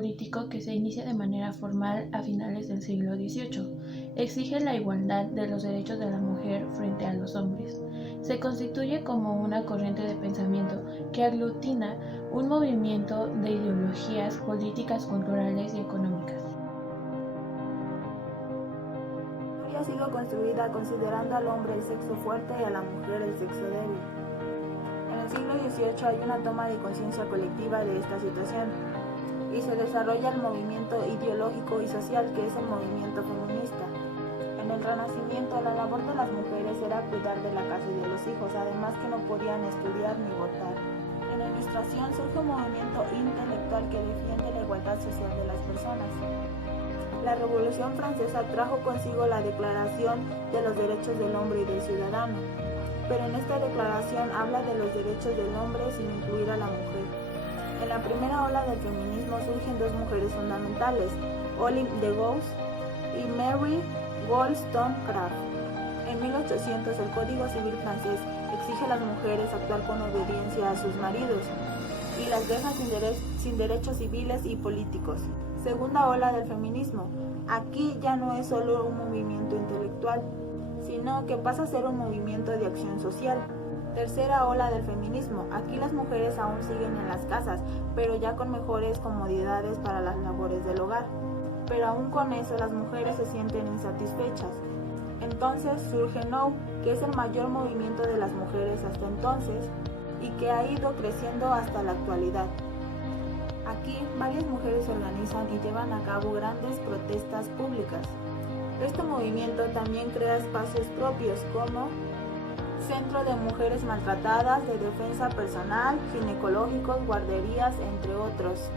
político que se inicia de manera formal a finales del siglo XVIII. Exige la igualdad de los derechos de la mujer frente a los hombres. Se constituye como una corriente de pensamiento que aglutina un movimiento de ideologías políticas, culturales y económicas. Ha sido construida considerando al hombre el sexo fuerte y a la mujer el sexo débil. En el siglo XVIII hay una toma de conciencia colectiva de esta situación y se desarrolla el movimiento ideológico y social que es el movimiento feminista. En el Renacimiento, la labor de las mujeres era cuidar de la casa y de los hijos, además que no podían estudiar ni votar. En la Ilustración surge un movimiento intelectual que defiende la igualdad social de las personas. La Revolución Francesa trajo consigo la Declaración de los Derechos del Hombre y del Ciudadano, pero en esta declaración habla de los derechos del hombre sin incluir a la mujer. En la primera ola del feminismo surgen dos mujeres fundamentales, Olympe de Gouges y Mary Wollstonecraft. En 1800 el Código Civil francés exige a las mujeres actuar con obediencia a sus maridos y las deja sin derechos civiles y políticos. Segunda ola del feminismo. Aquí ya no es solo un movimiento intelectual, sino que pasa a ser un movimiento de acción social. Tercera ola del feminismo. Aquí las mujeres aún siguen en las casas, pero ya con mejores comodidades para las labores del hogar. Pero aún con eso las mujeres se sienten insatisfechas. Entonces surge No, que es el mayor movimiento de las mujeres hasta entonces y que ha ido creciendo hasta la actualidad. Aquí varias mujeres se organizan y llevan a cabo grandes protestas públicas. Este movimiento también crea espacios propios como Centro de Mujeres Maltratadas, de Defensa Personal, ginecológicos, guarderías, entre otros.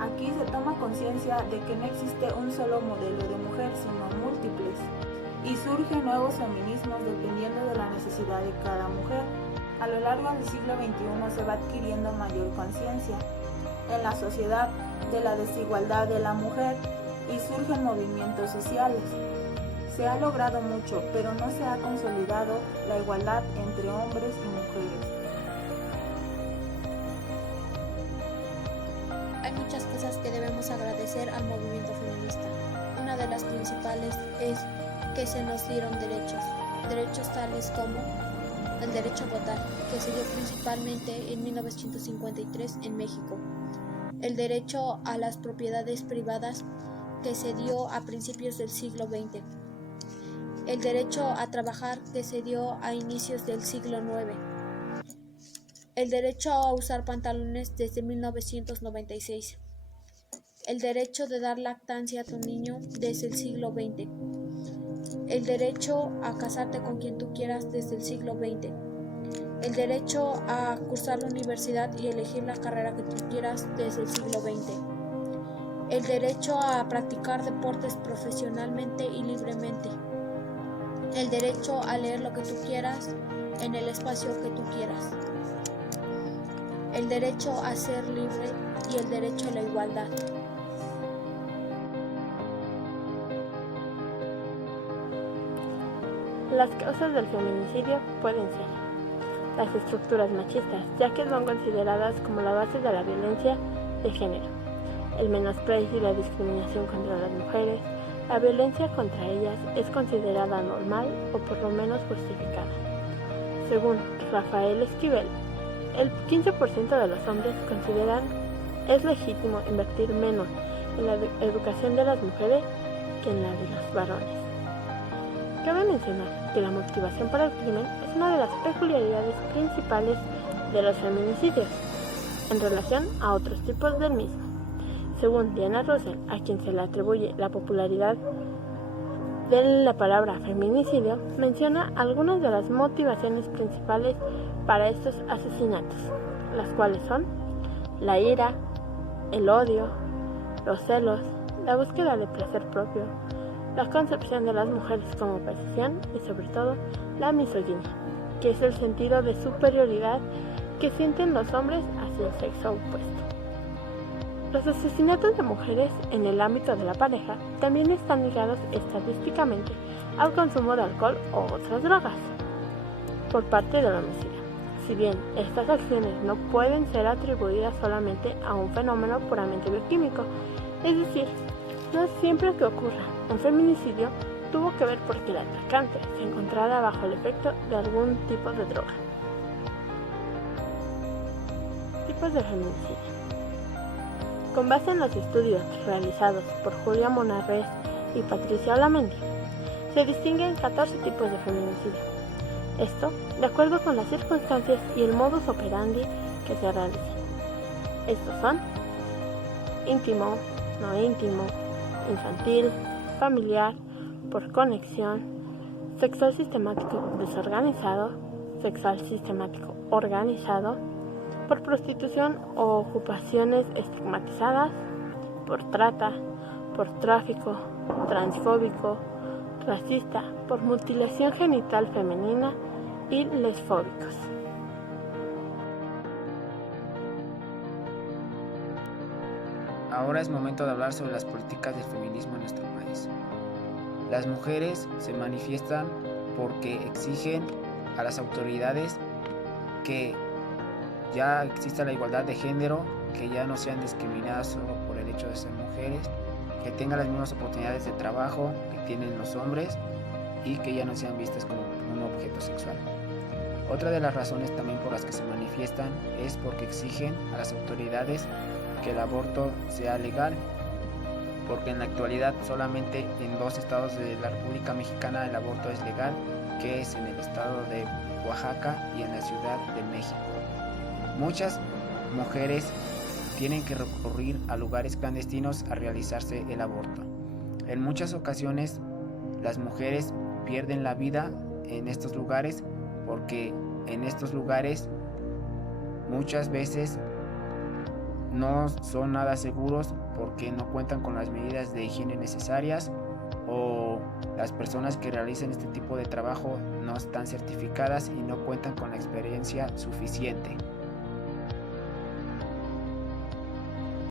Aquí se toma conciencia de que no existe un solo modelo de mujer, sino múltiples. Y surgen nuevos feminismos dependiendo de la necesidad de cada mujer. A lo largo del siglo XXI se va adquiriendo mayor conciencia en la sociedad de la desigualdad de la mujer y surgen movimientos sociales. Se ha logrado mucho, pero no se ha consolidado la igualdad entre hombres y mujeres. Hay muchas cosas que debemos agradecer al movimiento feminista. Una de las principales es que se nos dieron derechos tales como el derecho a votar, que se dio principalmente en 1953 en México, el derecho a las propiedades privadas, que se dio a principios del siglo XX, el derecho a trabajar, que se dio a inicios del siglo IX, el derecho a usar pantalones desde 1996, el derecho de dar lactancia a tu niño desde el siglo XX, el derecho a casarte con quien tú quieras desde el siglo XX, el derecho a cursar la universidad y elegir la carrera que tú quieras desde el siglo XX, el derecho a practicar deportes profesionalmente y libremente, el derecho a leer lo que tú quieras en el espacio que tú quieras, el derecho a ser libre y el derecho a la igualdad. Las causas del feminicidio pueden ser las estructuras machistas, ya que son consideradas como la base de la violencia de género, el menosprecio y la discriminación contra las mujeres. La violencia contra ellas es considerada normal o por lo menos justificada. Según Rafael Esquivel, el 15% de los hombres consideran es legítimo invertir menos en la educación de las mujeres que en la de los varones. Cabe mencionar que la motivación para el crimen es una de las peculiaridades principales de los feminicidios en relación a otros tipos del mismo. Según Diana Russell, a quien se le atribuye la popularidad de la palabra feminicidio, menciona algunas de las motivaciones principales para estos asesinatos, las cuales son la ira, el odio, los celos, la búsqueda de placer propio, la concepción de las mujeres como posesión y sobre todo la misoginia, que es el sentido de superioridad que sienten los hombres hacia el sexo opuesto. Los asesinatos de mujeres en el ámbito de la pareja también están ligados estadísticamente al consumo de alcohol o otras drogas por parte del homicida. Si bien estas acciones no pueden ser atribuidas solamente a un fenómeno puramente bioquímico, es decir, no siempre que ocurra un feminicidio tuvo que ver porque el atacante se encontrara bajo el efecto de algún tipo de droga. Tipos de feminicidio. Con base en los estudios realizados por Julia Monarrez y Patricia Olamendi, se distinguen 14 tipos de feminicidio. Esto de acuerdo con las circunstancias y el modus operandi que se realicen. Estos son íntimo, no íntimo, infantil, familiar, por conexión, sexual sistemático desorganizado, sexual sistemático organizado, por prostitución o ocupaciones estigmatizadas, por trata, por tráfico, transfóbico, racista, por mutilación genital femenina y lesfóbicos. Ahora es momento de hablar sobre las políticas del feminismo en nuestro país. Las mujeres se manifiestan porque exigen a las autoridades que ya exista la igualdad de género, que ya no sean discriminadas solo por el hecho de ser mujeres, que tengan las mismas oportunidades de trabajo que tienen los hombres y que ya no sean vistas como un objeto sexual. Otra de las razones también por las que se manifiestan es porque exigen a las autoridades que el aborto sea legal, porque en la actualidad solamente en 2 estados de la República Mexicana el aborto es legal, que es en el estado de Oaxaca y en la Ciudad de México. Muchas mujeres tienen que recurrir a lugares clandestinos a realizarse el aborto. En muchas ocasiones las mujeres pierden la vida en estos lugares porque en estos lugares muchas veces no son nada seguros porque no cuentan con las medidas de higiene necesarias o las personas que realizan este tipo de trabajo no están certificadas y no cuentan con la experiencia suficiente.